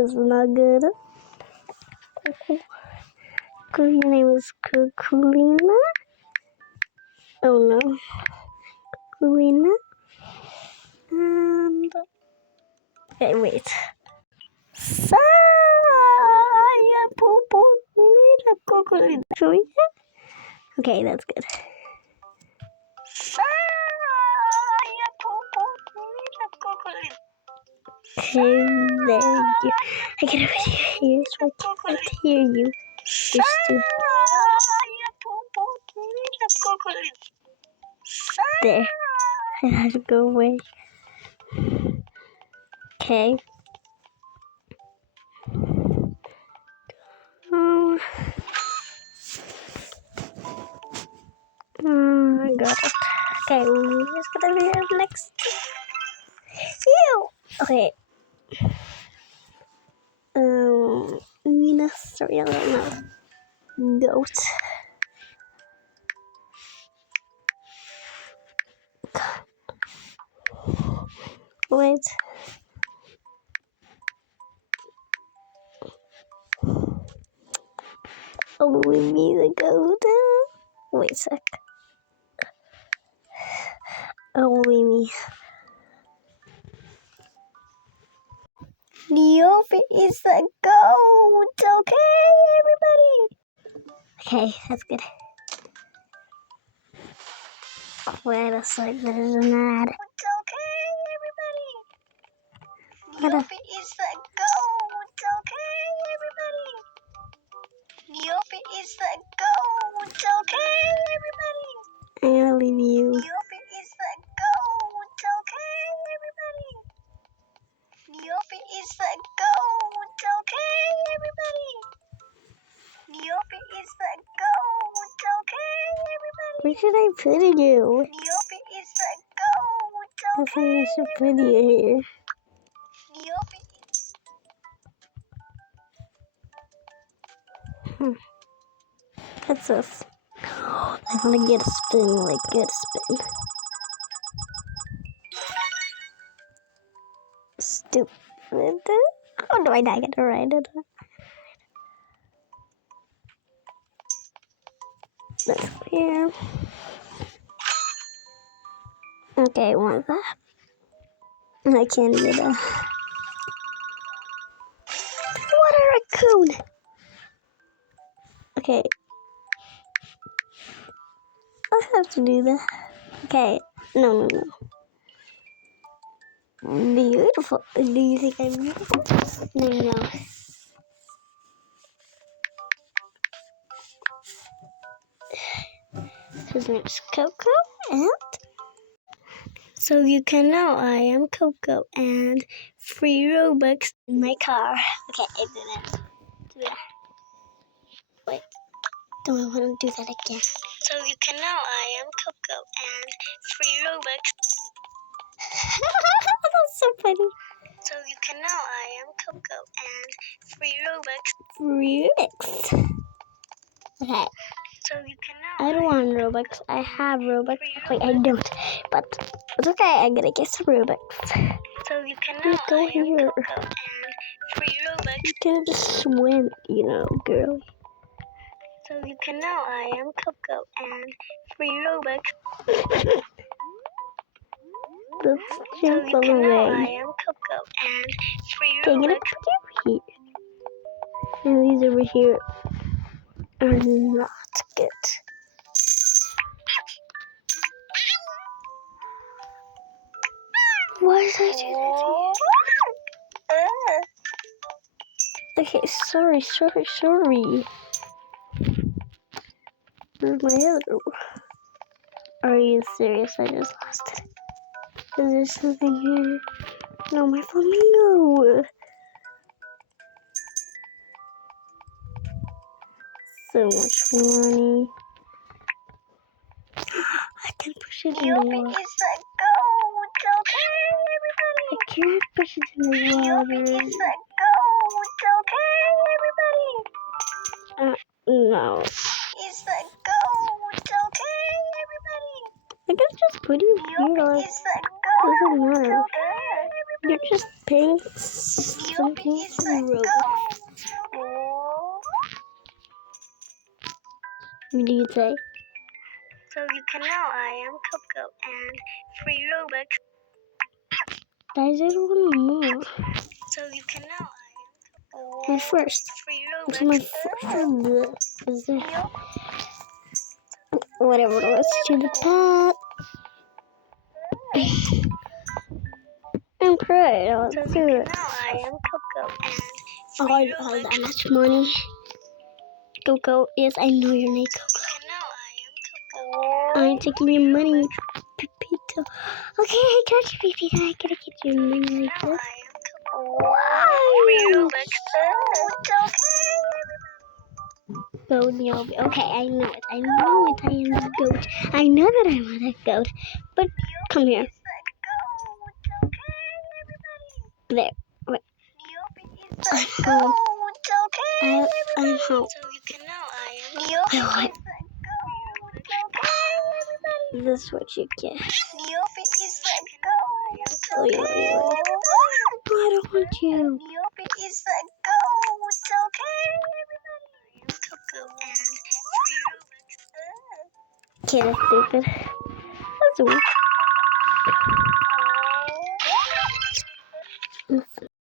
is not good. Your name is Kukulina? Oh no. Kukulina? And... okay, wait. Saya Kukulina Kukulina. Okay, that's good. Saya Kukulina Kukulina. Okay, there you go. I get over here so I can't hear you. There. I have to go away. Okay. I got it. Okay, let's get over here next. Phew! Okay. Sorry, I don't know. Goat. Wait. Only me the goat. Wait a sec. Only me. Neophy is the goat. Okay, everybody. Okay, that's good. Wait a sec, there's an ad. Okay, everybody. Neophy is the goat. Okay, everybody. Neophy is the goat. Okay, everybody. I'm gonna leave you. Neophy is the goat. Okay, everybody. Neophy is the goat. Okay, everybody. Neophy is the goat. Okay, everybody. Where should I put you? Neophy is the goat. Okay, I think I should put you here. Neophy is... What's this? I want to get a spin, like get a spin. Stupid. How do I not get to write it? That's clear. Okay, I want that. I can't get a water raccoon. Okay. I have to do that. Okay. No. Beautiful. Do you think I'm beautiful? No. His name's Coco, and so you can know I am Coco, and free Robux in my car. Okay, I didn't do that. Wait, do I want to do that again? So you can know I am Coco, and free Robux. That's so funny. So you can know I am Coco, and free Robux. Okay. So you can know I don't want Robux. I have Robux. Wait, I don't. But it's okay. I'm gonna get some Robux. So you can know go I here. Am Coco and free Robux. You can just swim, girl. So you can know I am Coco and free Robux. Let's jump so you can know I am Coco and free Robux. Okay, I'm gonna put you here. And these over here are not good. Why did I do that? Okay, sorry. Where's my other? Are you serious? I just lost it. Is there something here? No, my flamingo. So much money. I can push it in the water. Is the goat, okay, everybody? I can't push it in the water. Is the goat, okay, everybody? No. Is the goat, okay, everybody? I can just put you here. Is the goat, doesn't matter. Okay, you're just pink something Robux. What do you say? So you can know I am Coco and free Robux. I just want more. So you can know I am My first. free It's Robux. my first. Whatever. Let's do the pet. I'm proud. Let's do it. Now I am Coco and Oh, I don't have that much money. Coco, yes, I know your name, Coco. I'm taking your money, Pepito. Okay, I got you, Pepito. I gotta get your money like this. Free Robux. Goat, no. Okay, I know it. I know it. I am the goat. I know that I'm a goat. But come here. There. Wait. I'm home. I'm home. So you can know I am I want this is what you get. Oh, yeah, yeah. I don't want you. Okay, that's stupid. That's weird.